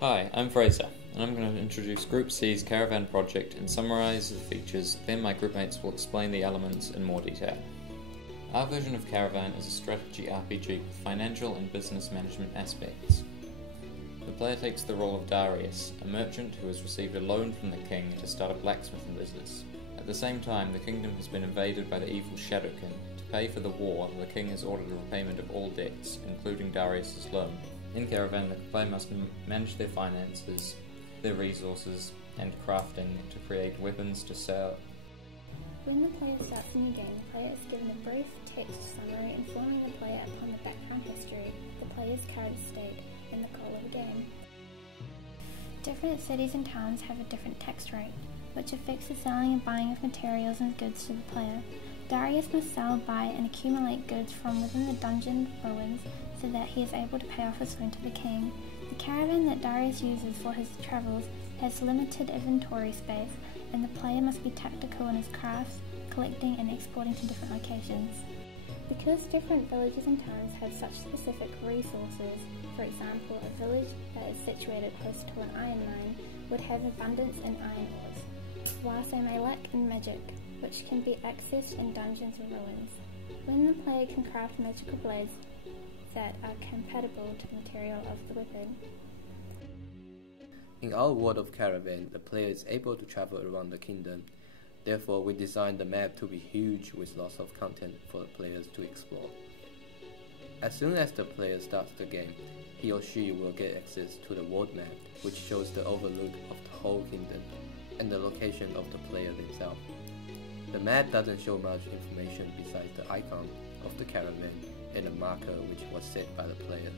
Hi, I'm Fraser, and I'm going to introduce Group C's Caravan project and summarise the features, then my groupmates will explain the elements in more detail. Our version of Caravan is a strategy RPG with financial and business management aspects. The player takes the role of Darius, a merchant who has received a loan from the king to start a blacksmithing business. At the same time, the kingdom has been invaded by the evil Shadowkin. To pay for the war, the king has ordered a repayment of all debts, including Darius's loan. In Caravan, the player must manage their finances, their resources, and crafting to create weapons to sell. When the player starts a new game, the player is given a brief text summary informing the player upon the background history, the player's current state, and the goal of the game. Different cities and towns have a different tax rate, which affects the selling and buying of materials and goods to the player. Darius must sell, buy, and accumulate goods from within the dungeon ruins so that he is able to pay off his loan to the king. The caravan that Darius uses for his travels has limited inventory space, and the player must be tactical in his crafts, collecting and exporting to different locations. Because different villages and towns have such specific resources, for example, a village that is situated close to an iron mine would have abundance in iron ores, whilst they may lack in magic, which can be accessed in dungeons or ruins. When the player can craft magical blades that are compatible to the material of the weapon. In our world of Caravan, the player is able to travel around the kingdom. Therefore, we designed the map to be huge with lots of content for the players to explore. As soon as the player starts the game, he or she will get access to the world map, which shows the overlook of the whole kingdom and the location of the player themselves. The map doesn't show much information besides the icon of the caravan and a marker which was set by the player.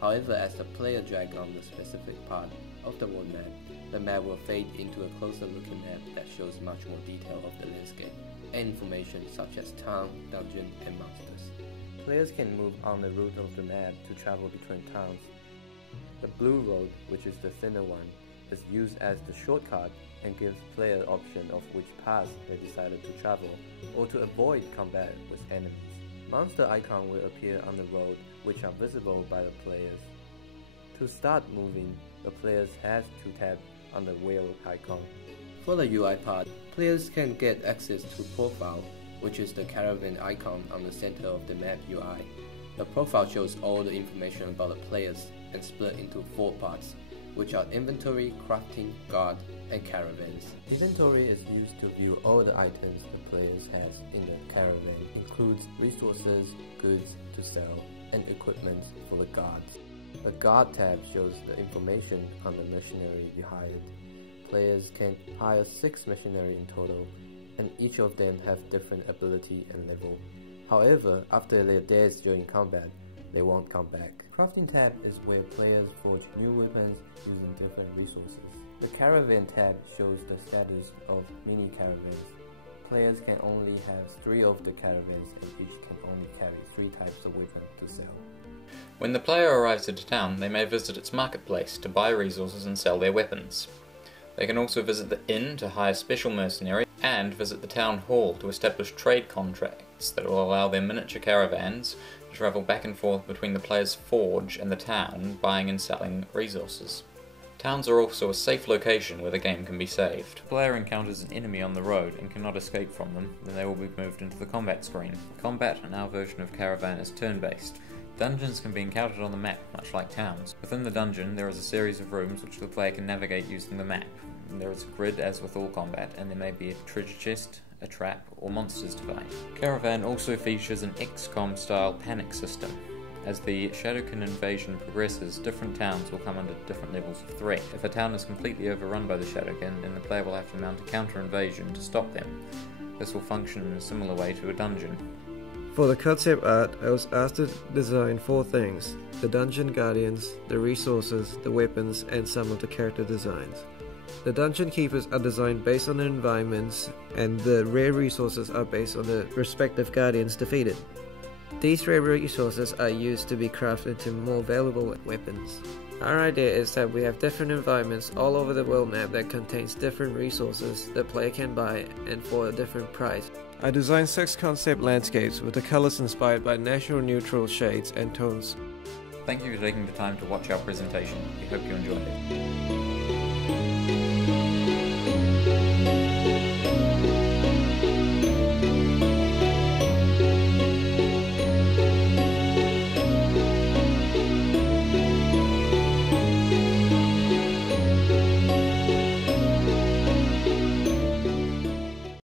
However, as the player drags on the specific part of the world map, the map will fade into a closer looking map that shows much more detail of the landscape and information such as town, dungeon, and monsters. Players can move on the route of the map to travel between towns. The blue road, which is the thinner one, is used as the shortcut and gives player the option of which path they decided to travel or to avoid combat with enemies. Monster icon will appear on the road which are visible by the players. To start moving, the players has to tap on the wheel icon. For the UI part, players can get access to Profile, which is the caravan icon on the center of the map UI. The profile shows all the information about the players and split into 4 parts, which are inventory, crafting, guard, and caravans. Inventory is used to view all the items the players has in the caravan, includes resources, goods to sell, and equipment for the guards. The guard tab shows the information on the mercenary you hired. Players can hire 6 mercenaries in total, and each of them have different ability and level. However, after their deaths during combat, they won't come back. Crafting tab is where players forge new weapons using different resources. The Caravan tab shows the status of mini caravans. Players can only have 3 of the caravans and each can only carry 3 types of weapons to sell. When the player arrives at a town, they may visit its marketplace to buy resources and sell their weapons. They can also visit the inn to hire special mercenaries and visit the town hall to establish trade contracts that will allow their miniature caravans to travel back and forth between the player's forge and the town, buying and selling resources. Towns are also a safe location where the game can be saved. If the player encounters an enemy on the road and cannot escape from them, then they will be moved into the combat screen. Combat in our version of Caravan is turn-based. Dungeons can be encountered on the map, much like towns. Within the dungeon, there is a series of rooms which the player can navigate using the map. There is a grid as with all combat, and there may be a treasure chest, a trap, or monsters to fight. Caravan also features an XCOM style panic system. As the Shadowkin invasion progresses, different towns will come under different levels of threat. If a town is completely overrun by the Shadowkin, then the player will have to mount a counter-invasion to stop them. This will function in a similar way to a dungeon. For the concept art, I was asked to design 4 things: the dungeon guardians, the resources, the weapons, and some of the character designs. The dungeon keepers are designed based on the environments, and the rare resources are based on the respective guardians defeated. These rare resources are used to be crafted into more valuable weapons. Our idea is that we have different environments all over the world map that contains different resources the player can buy and for a different price. I designed 6 concept landscapes with the colors inspired by natural neutral shades and tones. Thank you for taking the time to watch our presentation. We hope you enjoyed it.